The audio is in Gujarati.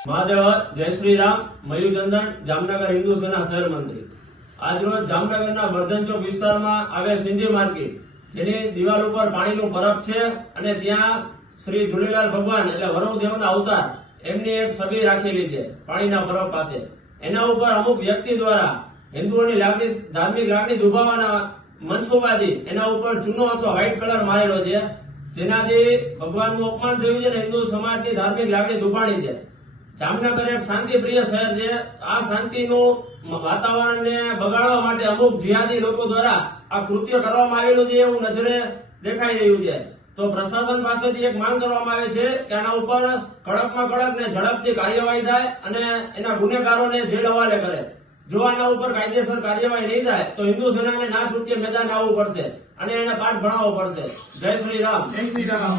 મહાદેવ જય શ્રી રામ મયુચંદન જામનગર હિન્દુ સેના શહેર મંત્રી. આજરોજ જામનગરના વર્ધન ચોક વિસ્તારમાં આવેલ સિંધી માર્કેટ, જેની દિવાલ ઉપર પાણીનું બરફ છે અને ત્યાં શ્રી ઝૂલેલાલ ભગવાન એટલે વરુણ દેવના અવતાર એમની એક છબી રાખેલી છે પાણીના બરફ પાસે. એના ઉપર અમુક વ્યક્તિ દ્વારા હિન્દુઓની લાગણી, ધાર્મિક લાગણી દુભાવવાના મનસુબાથી એના ઉપર ચૂનો અથવા વ્હાઇટ કલર મારેલો છે. જેનાથી ભગવાનનું અપમાન થયું છે હિન્દુ સમાજની ધાર્મિક લાગણી દુભાણી છે. જામનગર એક શાંતિપ્રિય શહેર છે. આ શાંતિનું વાતાવરણને બગાડવા માટે અમુક જિહાદી લોકો દ્વારા આ કૃત્ય કરવામાં આવેલું છે એવું નજરે દેખાઈ રહ્યું છે. તો પ્રશાસન પાસેથી એક માંગ કરવામાં આવે છે કે આના ઉપર કડકમાં કડક ને ઝડપથી કાર્યવાહી થાય અને એના ગુનેગારોને જેલ હવાલે કરે. જો આના ઉપર કાયદેસર કાર્યવાહી નહીં થાય, તો હિન્દુ સેનાને ના છૂટકે મેદાન આવવું પડશે અને એને પાઠ ભણાવવો પડશે. જય શ્રી રામ. જય શ્રી રામ.